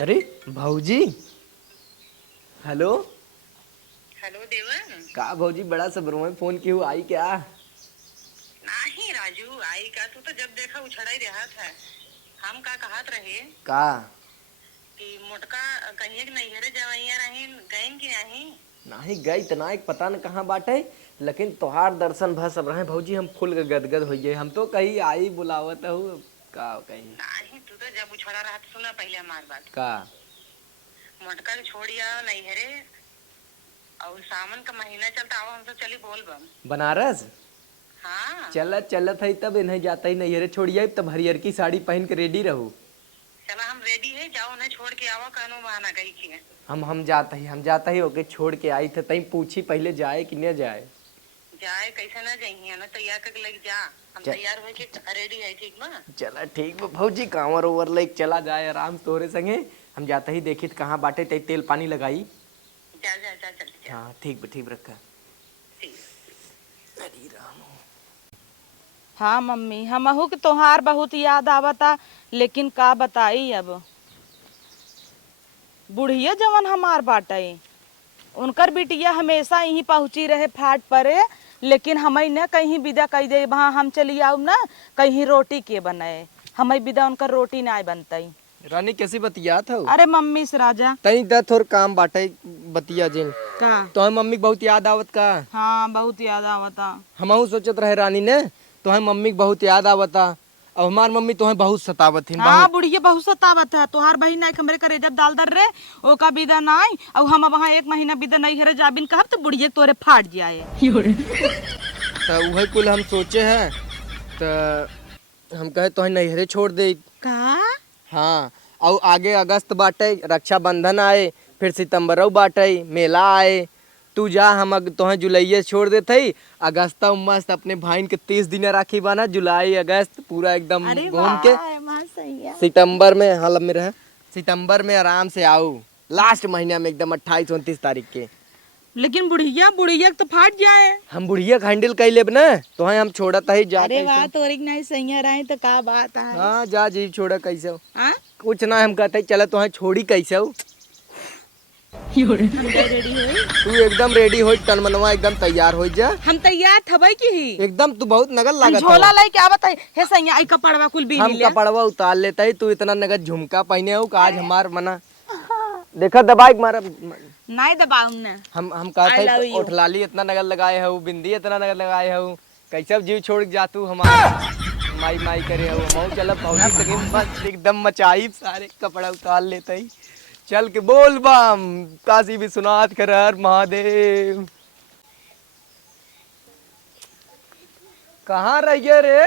अरे भाऊजी। Hello. Hello देवन। का भाऊजी बड़ा सब्र में फोन क्यों आई क्या? नहीं राजू, आई का तू तो जब देखा उछड़ा ही रहा था। हम का कहत रहे का? कि मोटका कहिए कि नैहरे जवैया रही गईन की नहीं। नहीं गई तना एक पता न कहाँ बाटे। लेकिन तोहार दर्शन भर सब रहे भाऊजी, हम फुल गदगद हो गए। हम तो कहीं आई बुलावत हूँ का कहीं। नहीं तू तो जब उछड़ा रहा तो सुना पहले हमार बात। का? मोटका के छोड़िया नैहरे और सावन का महीना चलता आओ हम तो चली बोल बम। बनारस हाँ चलत चलत है तब इन्हें जाता ही नैहरे छोड़िए तब हरियर की साड़ी पहन के रेडी रहू। चला हम रेडी है, जाओ उन्हें छोड़ के आओ, कहनो बहाना गई की है। हम जाता ही ओके छोड़ के आई थे तई पूछी पहले जाए कि न जाए। जाए कैसे ना जाइए ना, तैयार करके लग जा। हम चल। तैयार हो के रेडी है, ठीक बा। चला ठीक बा भाऊजी, कांवर ओवर लेक चला जाए आराम से तोरे संगे। हम जाता ही देखी कहाँ बाटे तई तेल पानी लगाई। जा जा जा जल्दी जा। हाँ ठीक रखा। ठीक। हरी राम। हाँ मम्मी, हमहू के तोहार बहुत याद आवता, लेकिन का बताई अब। बुढ़िया जवन हमार बाटे उनकर बिटिया हमेशा यहीं पहुंची रहे फाट परे, लेकिन हमें न कहीं विदा कह दे वहाँ हम चली आऊ ना कहीं रोटी के बनाए, हमें विदा उनकर रोटी ना बनतई। रानी कैसी बतिया था? अरे मम्मी से राजा तनी दा थोर काम बाटे बतिया जिन। का? तो मम्मी के बहुत याद आवत का? हाँ बहुत याद आवता। हमहू सोचत रहे रानी ने तो मम्मी के बहुत याद आवता। अब हमार मम्मी तो बहुत सतावत थी। हाँ बुढ़िया बहुत सतावत है, तोहार बहिन आई हमरे करे जब दाल दर रे ओका विदा नाई और हम वहाँ एक महीना विदा नहीं हरे जाबिन कहब तो बुढ़िया तोरे फाट जाए। तो वही कुल हम सोचे हैं तो हम कहे तो नैहरे छोड़ दे का? हाँ। और आगे अगस्त बाटे, रक्षाबंधन आए, फिर सितंबर बाटे, मेला आए। तू जा, हम तोहे जुलाई छोड़ देते ही। अगस्त मस्त अपने भाई के 30 दिन राखी बना, जुलाई अगस्त पूरा एकदम घूम के सितंबर में हाल में रहे। सितंबर में आराम से आओ, लास्ट महीना में एकदम 28-29 तारीख के। लेकिन बुढ़िया बुढ़िया तो फाट जाए। हम बुढ़िया हैंडल कर लेब ना, तो हम छोड़ता ही जा। अरे वाह तोरी नहीं सैया रहे तो का बात है। हाँ जा जी, छोड़ा कैसे हो? हाँ कुछ ना, हम कहते चलो तो छोड़ी कैसे हो। तू एकदम रेडी हो, टन मनवा एकदम तैयार हो जा। हम तैयार थबई की ही एकदम तू बहुत नगल लागत झोला लाई क्या बताई हे सैया आई कपड़वा कुल भी हम कपड़वा उतार लेता ही। तू इतना नगद झुमका पहने हो आज हमार मना देखा दबाई मारा नहीं दबाऊ ना। हम कहते उठलाली इतना नगल लगाए हो, बिंदी इतना नगल लगाए हो, कैसे जीव छोड़ जा तू हमारा माई माई करे हो। मऊ चल पौड़ी सके बस एकदम मचाई सारे कपड़ा उतार लेते ही। चल के बोल बम काशी विश्वनाथ कर हर महादेव। कहाँ रहिए रे?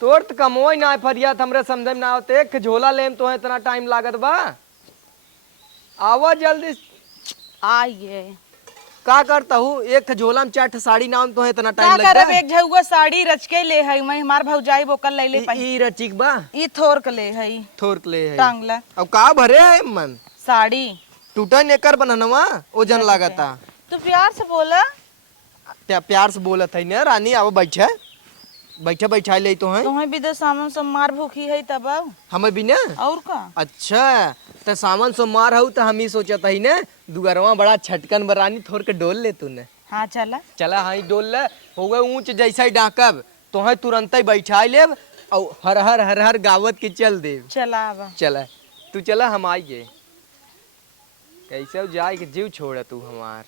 तोर तो कमोई ना फरिया हमरे समझ में ना आवते। एक झोला लेम तो इतना टाइम लागत बा। आवा जल्दी आइए। का करता हूँ, एक झोला में 4 साड़ी नाम तो इतना टाइम का लगता करब एक झउआ साड़ी रच के ले हई मैं हमार भौजाई बोकल ले ले ई रचिक बा ई थोर के ले हई थोर के ले है। टांगला अब का भरे है मन साड़ी टूटा नेकर बननवा ओजन लागता। तू प्यार से बोला। प्यार से बोलत है ना रानी। अब बैठे बैठे बैठा ले तो है। तुम्हें भी तो सामान सब मार भूखी है तब हमें भी ना। और का? अच्छा तो सामान सो मार हूँ तो हम ही सोचत है ना दुगरवा बड़ा छटकन बरानी थोड़ के डोल ले तूने। हाँ चला चला हाँ डोल ले हो गए ऊंच जैसा ही डाकब तो है तुरंत ही बैठा लेब और हर हर गावत के चल दे। चला अब चला तू चला हम आइए। कैसे जाए के जीव छोड़ तू हमार।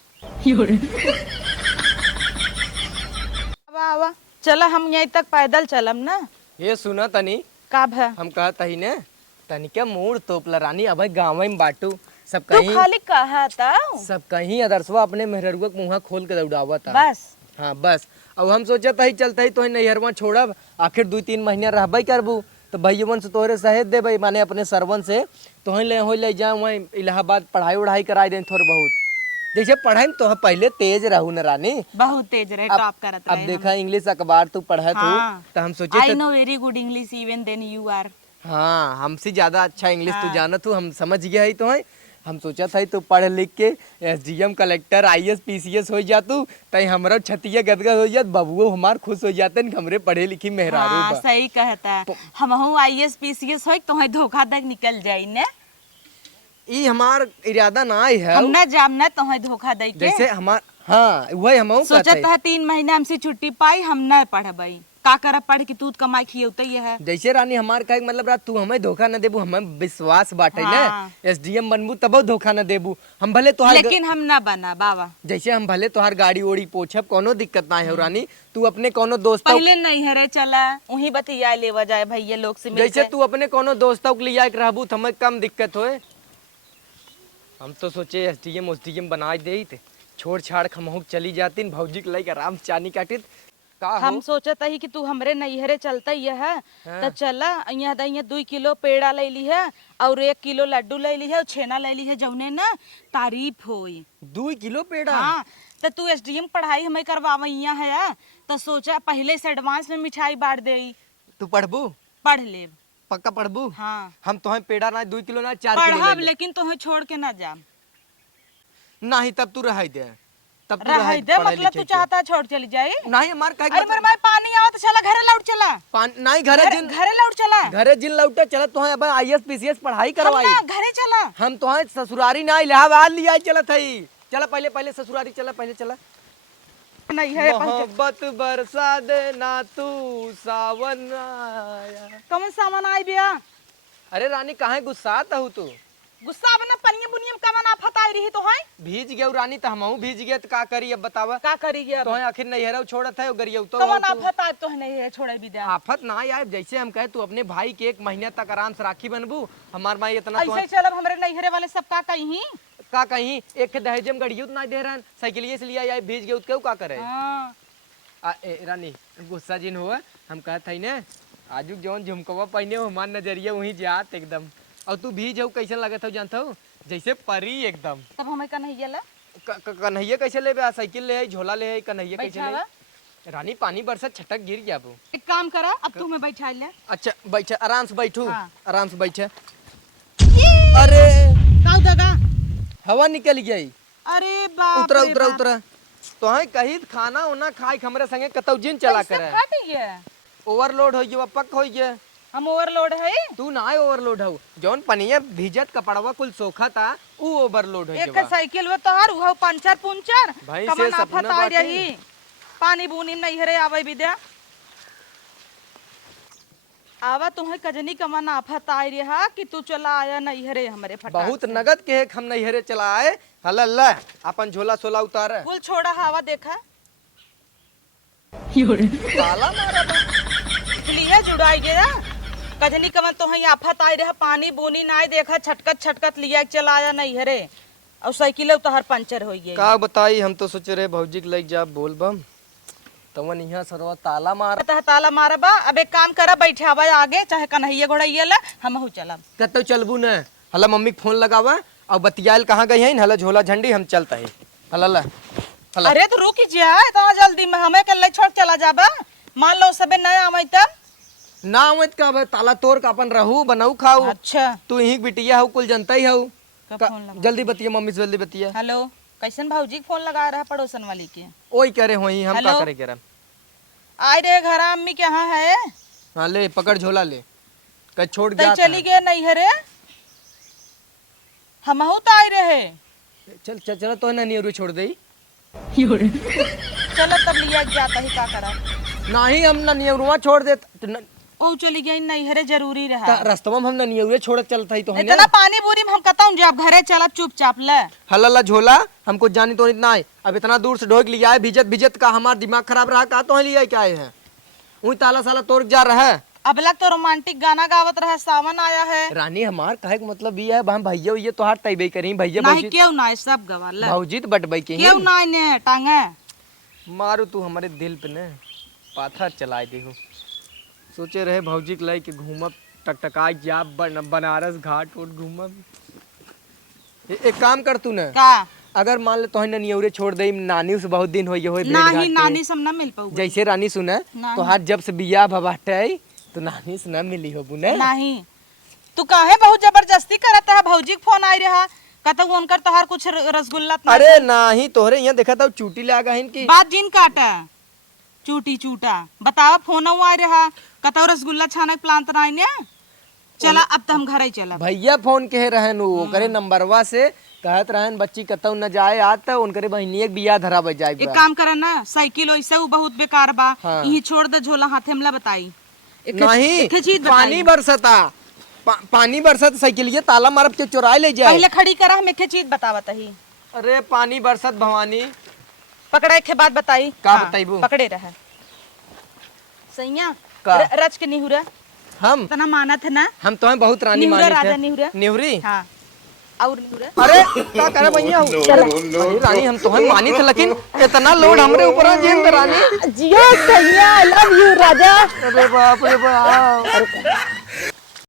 आवा चला हम यहीं तक पैदल चलम ना। ये सुना तनी का भा हम कहता ही ने तनी के मूड तोपला रानी। अब गाँव में बाटू सब तू कहीं खाली कहा था सब कहीं अदरसवा अपने मेहरुआ के मुँह खोल के दौड़ावा था बस। हाँ बस। अब हम सोचता ही चलता ही तो नैहरवा छोड़ब आखिर 2-3 महीना रहबे करबू तो भैया से तोहरे सहेज देबे माने अपने सरवन से तो ले जा वहीं इलाहाबाद पढ़ाई उढ़ाई कराई दे थोड़ा बहुत। जैसे पढ़ाई में तो पहले तेज रहू न रानी, बहुत तेज रहे टॉप करत रहे। अब देखा इंग्लिश अखबार तू पढ़त हो तो हम सोचे I know very good English even then you are. हाँ हमसे ज्यादा अच्छा इंग्लिश तू जानत हो, हम समझ गया है तो है। हम सोचा था तो पढ़ लिख के एसडीएम कलेक्टर आईएएस पीसीएस हो जातू तई हमरा छतिया गदगद हो जात बबुओ हमार खुश हो जाते हमरे पढ़े लिखी मेहरारू बा। सही कहता है। हमहू आईएएस पीसीएस होई तो धोखा तक निकल जाई ने। ई हमार इरादा ना है। हम न जाम न तुम्हें धोखा दे के जैसे हमार हाँ वही हम सोचत है 3 महीना हमसे छुट्टी पाई हम न पढ़बई का करब पढ़ के तू कमाई खियौते है। जैसे रानी हमार कहे मतलब रात तू हमें धोखा न देबू, हमें विश्वास बाटे हाँ। ना एसडीएम बनबू तब धोखा न देबू। हम भले तोहार लेकिन हम न बना बाबा। जैसे हम भले तोहार गाड़ी ओड़ी पोछब कोनो दिक्कत ना है रानी, तू अपने कोनो दोस्त पहले नहीं हरे चला वही बतिया लेवा जाए भैया लोग से मिल जैसे तू अपने कोनो दोस्तों के लिए रहबू तो हमें कम दिक्कत होए। हम तो सोचे एसडीएम बना दे छोड़ छाड़ खमहुक चली जाती भौजी के लगे आराम से चानी काटित का हम हो? सोचत ही कि तू हमरे नैहरे चलता ही है हाँ। तो चला यहाँ 2 किलो पेड़ा ले ली है और 1 किलो लड्डू ले ली है और छेना ले ली है जौने ना तारीफ होई। 2 किलो पेड़ा हाँ तो तू एसडीएम पढ़ाई हमें करवावैया है तो सोचा पहले से एडवांस में मिठाई बांट दे। तू पढ़बू? पढ़ ले पक्का पढ़बू? हाँ हम तुम्हें पेड़ा ना 2 किलो ना 4 किलो पढ़ब ले ले। लेकिन तुम्हें छोड़ के ना जा नहीं तब तू रह दे, तब तू रह दे पढ़े मतलब लिखे तू के। चाहता है छोड़ चली जाए। नहीं हमार कहे अरे मेरे भाई पानी आओ तो चला घरे लौट चला नहीं घरे जिन घरे लौट चला घरे जिन लौटे चला तुम्हें अब आईएएस पीसीएस पढ़ाई हम करवाई। ना घरे चला हम तुम्हें ससुरारी ना इलाहाबाद लिया चला थई। चला पहले ससुरारी चला पहले चला। नहीं है मोहब्बत बरसा देना तू सावन आया। कौन सामान आई बिया अरे रानी काहे गुस्सात हूँ तू? गुस्सा बना पनिया बुनिया में कमन आफत आई रही तो है भीज गए रानी तो हमहू भीज गए तो का करी अब बतावा। का करी गया तो आखिर नहीं हरा छोड़त है गरिया तो कमन आफत आई तो है नहीं है छोड़े विद्या आफत ना आए। जैसे हम कहे तू अपने भाई के 1 महीने तक आराम से राखी बनबू हमार माई इतना तो ऐसे चलब हमरे नैहरे वाले सब का कहीं का कहीं एक दहेज में गड़ियो ना दे रहन साइकिलिए से लिया आए भीज गए क्यों का करे। हां रानी गुस्सा जिन हुआ हम कहत है ना आजू जौन झुमकवा पहने हो हमार नजरिया वहीं जात एकदम। और तू भीज हो कैसे लगत हो जानत हो जैसे परी एकदम। तब हमें कन्हैया ला कन्हैया कैसे ले बे? साइकिल ले आई झोला ले आई कन्हैया कैसे बैठावा ले? रानी पानी बरसत छटक गिर गया वो। एक काम करा अब तू हमें बैठा ले। अच्छा बैठे आराम से बैठू हाँ। आराम से बैठे। अरे काऊ दगा हवा निकल गई। अरे बाप उतरा रे उतरा बाप। उतरा तो है कहीं खाना उना खाई हमरे संगे कतौ जिन चला कैसे करे फट गया ओवरलोड हो गया पक हो गया। हम ओवरलोड है तू ना ओवरलोड हो जौन पनिया भिजत कपड़वा कुल सोखा था ऊ ओवरलोड हो एक गया। साइकिल वो तोहार उहो पंचर पुंचर भाई कमन से आफत सपना आई बाटे। रही पानी बुनी नैहरे आवे विद्या आवा तुम्हें कजनी कमन आफत आई रहा कि तू चला आया नैहरे हमरे फटाक बहुत से। नगद के हम नैहरे चला आए हला ला अपन झोला सोला उतार कुल छोड़ा हवा देखा ताला मारा बा। लिए जुड़ाई गया कजनी कमन तो है आफत आई रहा पानी बुनी नाय देखा छटकत छटकत लिया के चला आया नैहरे और साइकिल तोहर पंचर हो गई का बताई हम तो सोच रहे भौजी के लग जा बोल बम तवन यहाँ सरवा ताला मार ताला मारा बा अब एक काम करा बैठावा आगे चाहे कन्हैया घोड़ैया ला हमहू चलब कतौ चलबू न हला मम्मी के फोन लगावा और बतियाल कहाँ गई है हला झोला झंडी हम चलता है हला ला हला। अरे तो रुक जा इतना जल्दी में हमें कल छोड़ चला जाबा मान लो सबे न आवे तब ना आवत का बे, ताला तोड़ का अपन रहू बनाऊ खाऊ। अच्छा तू यही बिटिया हो कुल जनता ही हो कब फोन लगा जल्दी बतिया मम्मी से जल्दी बतिया। हेलो कैसन भाऊजी के फोन लगा रहा पड़ोसन वाली के ओई करे होई हम का हेलो? करे करा। आए रे घर अम्मी के यहाँ है हाँ ले पकड़ झोला ले कह छोड़ तई गया चली गए नैहरे हमहू तो आए रहे चल चल चल तो ना नहीं छोड़ दे चलो तब लिया जाता ही का करा नहीं हम ना नियरुआ छोड़ दे ओ चली गई नैहरे जरूरी रहा रास्ता में हम ना नियरुए छोड़ चलता ही तो है इतना पानी बुरी में हम कहता जब घरे चला चुपचाप ले हल्ला ला झोला हमको जानी तो इतना है अब इतना दूर से ढोक लिया है भिजत भिजत का हमारा दिमाग खराब रहा का तो है लिया क्या है वही ताला साला तोड़ जा रहा है। अब लग तो रोमांटिक गाना गावत रहा सावन आया है रानी हमार कहे के मतलब ये है हम भैया ये तो हार तैबे करी भैया नहीं भौजी क्यों ना सब गवाल भौजी तो बटबई के क्यों ना ने टांगे मारू तू हमारे दिल पे न पाथर चलाए दे हो सोचे रहे भौजी के लाई के घूमब टकटकाई जा बनारस घाट उट घूमब। एक काम कर तू न का अगर मान ले तो नियौरे छोड़ दे नानी से बहुत दिन हो गए भेंट घाट नाही के। नानी सब न मिल पाऊ जैसे रानी सुना नहीं। तो हाथ जब से बिया भबाटे तो नानी से न मिली हो बुने नहीं तू काहे बहुत जबरदस्ती करता है भौजी के फोन आई रहा कहता उनकर तहार कुछ रसगुल्ला त ना अरे नाही तोहरे यहाँ देखा था चूटी ले आ गई की बात जिन काटा चूटी चूटा बतावा फोन आ रहा कहता रसगुल्ला छाने के प्लान तना ने चला अब तो हम घर ही चला। भैया फोन कहे रहन वो करे नंबरवा से कहत रहन बच्ची कतौ न जाए आज त उनकरे बहिनी एक बिया धरा बज जाए एक काम करा ना, साइकिल वैसे वो बहुत बेकार बा, हाँ। यही छोड़ दे झोला हाथे हमला बताई। नहीं एक चीज बताई। पानी बरसता पानी बरसत साइकिल ये ताला मारब के चुराए ले जाए। पहले खड़ी करा, हम एक चीज बतावत ही। अरे पानी बरसत भवानी पकड़ा एक बात बताई। का हाँ, बताइबू? पकड़े रहे सैया का? रच के निहुरा हम तना मानत है ना, हम तो बहुत रानी निहुरा मानी राजा थे निहुरा। निहुरी हाँ और निहुरा। अरे का करे भैया अरे रानी हम तो मानी थे लेकिन इतना लोड हमरे ऊपर है जेन रानी जियो सैया, आई लव यू राजा। अरे बाप रे बाप